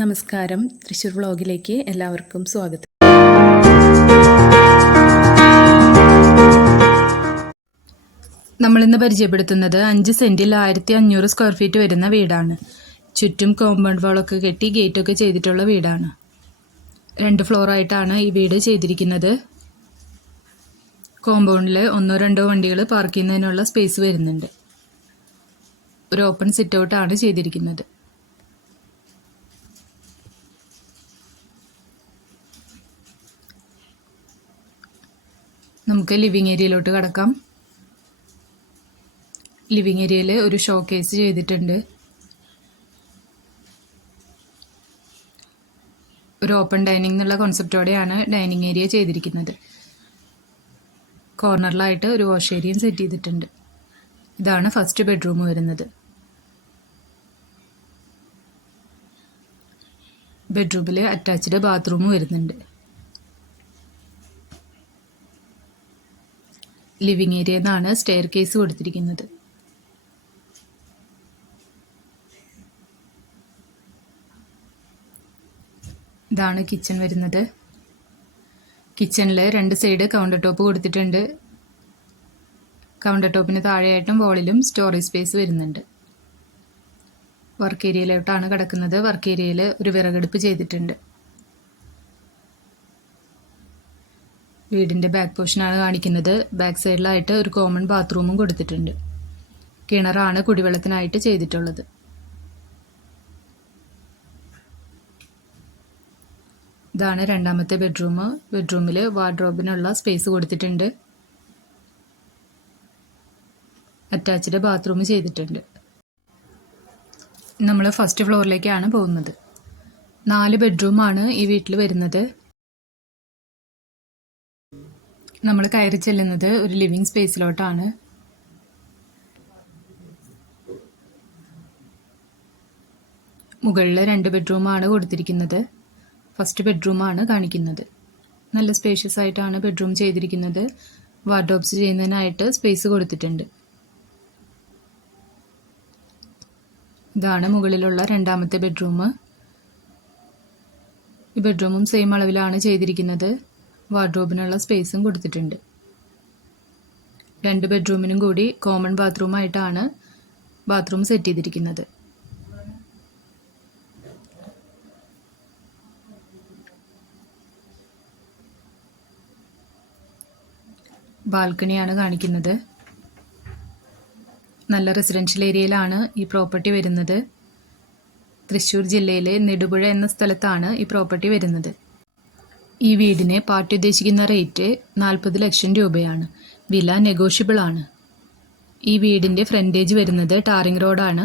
നമസ്കാരം. തൃശ്ശൂർ വ്ളോഗിലേക്ക് എല്ലാവർക്കും സ്വാഗതം. നമ്മളിന്ന് പരിചയപ്പെടുത്തുന്നത് അഞ്ച് സെന്റിൽ ആയിരത്തി അഞ്ഞൂറ് സ്ക്വയർ ഫീറ്റ് വരുന്ന വീടാണ്. ചുറ്റും കോമ്പൗണ്ട് വാളൊക്കെ കെട്ടി ഗേറ്റൊക്കെ ചെയ്തിട്ടുള്ള വീടാണ്. രണ്ട് ഫ്ലോറായിട്ടാണ് ഈ വീട് ചെയ്തിരിക്കുന്നത്. കോമ്പൗണ്ടിൽ ഒന്നോ രണ്ടോ വണ്ടികൾ പാർക്ക് ചെയ്യുന്നതിനുള്ള സ്പേസ് വരുന്നുണ്ട്. ഒരു ഓപ്പൺ സിറ്റ് ഔട്ടാണ് ചെയ്തിരിക്കുന്നത്. നമുക്ക് ലിവിങ് ഏരിയയിലോട്ട് കടക്കാം. ലിവിങ് ഏരിയയിൽ ഒരു ഷോ കേസ് ചെയ്തിട്ടുണ്ട്. ഒരു ഓപ്പൺ ഡൈനിങ് എന്നുള്ള കോൺസെപ്റ്റോടെയാണ് ഡൈനിങ് ഏരിയ ചെയ്തിരിക്കുന്നത്. കോർണറിലായിട്ട് ഒരു വാഷ് ഏരിയയും സെറ്റ് ചെയ്തിട്ടുണ്ട്. ഇതാണ് ഫസ്റ്റ് ബെഡ്റൂം വരുന്നത്. ബെഡ്റൂമിൽ അറ്റാച്ച്ഡ് ബാത്റൂം വരുന്നുണ്ട്. ലിവിങ് ഏരിയ എന്നാണ് സ്റ്റെയർ കേസ് കൊടുത്തിരിക്കുന്നത്. ഇതാണ് കിച്ചൺ വരുന്നത്. കിച്ചണിൽ രണ്ട് സൈഡ് കൗണ്ടർ ടോപ്പ് കൊടുത്തിട്ടുണ്ട്. കൗണ്ടർ ടോപ്പിന് താഴെയായിട്ടും വോളിലും സ്റ്റോറേജ് സ്പേസ് വരുന്നുണ്ട്. വർക്ക് ഏരിയയിലോട്ടാണ് കിടക്കുന്നത്. വർക്ക് ഏരിയയിൽ ഒരു വിറകടുപ്പ് ചെയ്തിട്ടുണ്ട്. വീടിന്റെ ബാക്ക് പോർഷനാണ് കാണിക്കുന്നത്. ബാക്ക് സൈഡിലായിട്ട് ഒരു കോമൺ ബാത്റൂമും കൊടുത്തിട്ടുണ്ട്. കിണറാണ് കുടിവെള്ളത്തിനായിട്ട് ചെയ്തിട്ടുള്ളത്. ഇതാണ് രണ്ടാമത്തെ ബെഡ്റൂം ബെഡ്റൂമിൽ വാർഡ്രോബിനുള്ള സ്പേസ് കൊടുത്തിട്ടുണ്ട്. അറ്റാച്ച്ഡ് ബാത്റൂം ചെയ്തിട്ടുണ്ട്. നമ്മൾ ഫസ്റ്റ് ഫ്ലോറിലേക്കാണ് പോകുന്നത്. നാല് ബെഡ്റൂമാണ് ഈ വീട്ടിൽ വരുന്നത്. നമ്മൾ കയറി ചെല്ലുന്നത് ഒരു ലിവിങ് സ്പേസിലോട്ടാണ്. മുകളിൽ രണ്ട് ബെഡ്റൂമാണ് കൊടുത്തിരിക്കുന്നത്. ഫസ്റ്റ് ബെഡ്റൂമാണ് കാണിക്കുന്നത്. നല്ല സ്പേഷ്യസ് ആയിട്ടാണ് ബെഡ്റൂം ചെയ്തിരിക്കുന്നത്. വാർഡ്രോബ്സ് ചെയ്യുന്നതിനായിട്ട് സ്പേസ് കൊടുത്തിട്ടുണ്ട്. ഇതാണ് മുകളിലുള്ള രണ്ടാമത്തെ ബെഡ്റൂം. ഈ ബെഡ്റൂമും സെയിം അളവിലാണ് ചെയ്തിരിക്കുന്നത്. വാർഡ്രോബിനുള്ള സ്പേസും കൊടുത്തിട്ടുണ്ട്. രണ്ട് ബെഡ്റൂമിനും കൂടി കോമൺ ബാത്റൂമായിട്ടാണ് ബാത്റൂം സെറ്റ് ചെയ്തിരിക്കുന്നത്. ബാൽക്കണിയാണ് കാണിക്കുന്നത്. നല്ല റെസിഡൻഷ്യൽ ഏരിയയിലാണ് ഈ പ്രോപ്പർട്ടി വരുന്നത്. തൃശ്ശൂർ ജില്ലയിലെ നെടുപുഴ എന്ന സ്ഥലത്താണ് ഈ പ്രോപ്പർട്ടി വരുന്നത്. ഈ വീടിന് പാർട്ടി ഉദ്ദേശിക്കുന്ന റേറ്റ് നാൽപ്പത് ലക്ഷം രൂപയാണ്. വില നെഗോഷ്യബിൾ ആണ്. ഈ വീടിന്റെ ഫ്രണ്ടേജ് വരുന്നത് ടാറിംഗ് റോഡാണ്.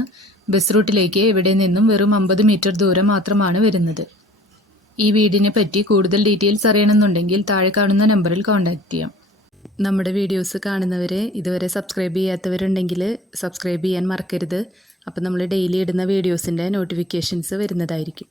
ബസ് റൂട്ടിലേക്ക് ഇവിടെ നിന്നും വെറും അമ്പത് മീറ്റർ ദൂരം മാത്രമാണ് വരുന്നത്. ഈ വീടിനെ പറ്റി കൂടുതൽ ഡീറ്റെയിൽസ് അറിയണമെന്നുണ്ടെങ്കിൽ താഴെ കാണുന്ന നമ്പറിൽ കോൺടാക്റ്റ് ചെയ്യാം. നമ്മുടെ വീഡിയോസ് കാണുന്നവരെ ഇതുവരെ സബ്സ്ക്രൈബ് ചെയ്യാത്തവരുണ്ടെങ്കിൽ സബ്സ്ക്രൈബ് ചെയ്യാൻ മറക്കരുത്. അപ്പോൾ നമ്മൾ ഡെയിലി ഇടുന്ന വീഡിയോസിന്റെ നോട്ടിഫിക്കേഷൻസ് വരുന്നതായിരിക്കും.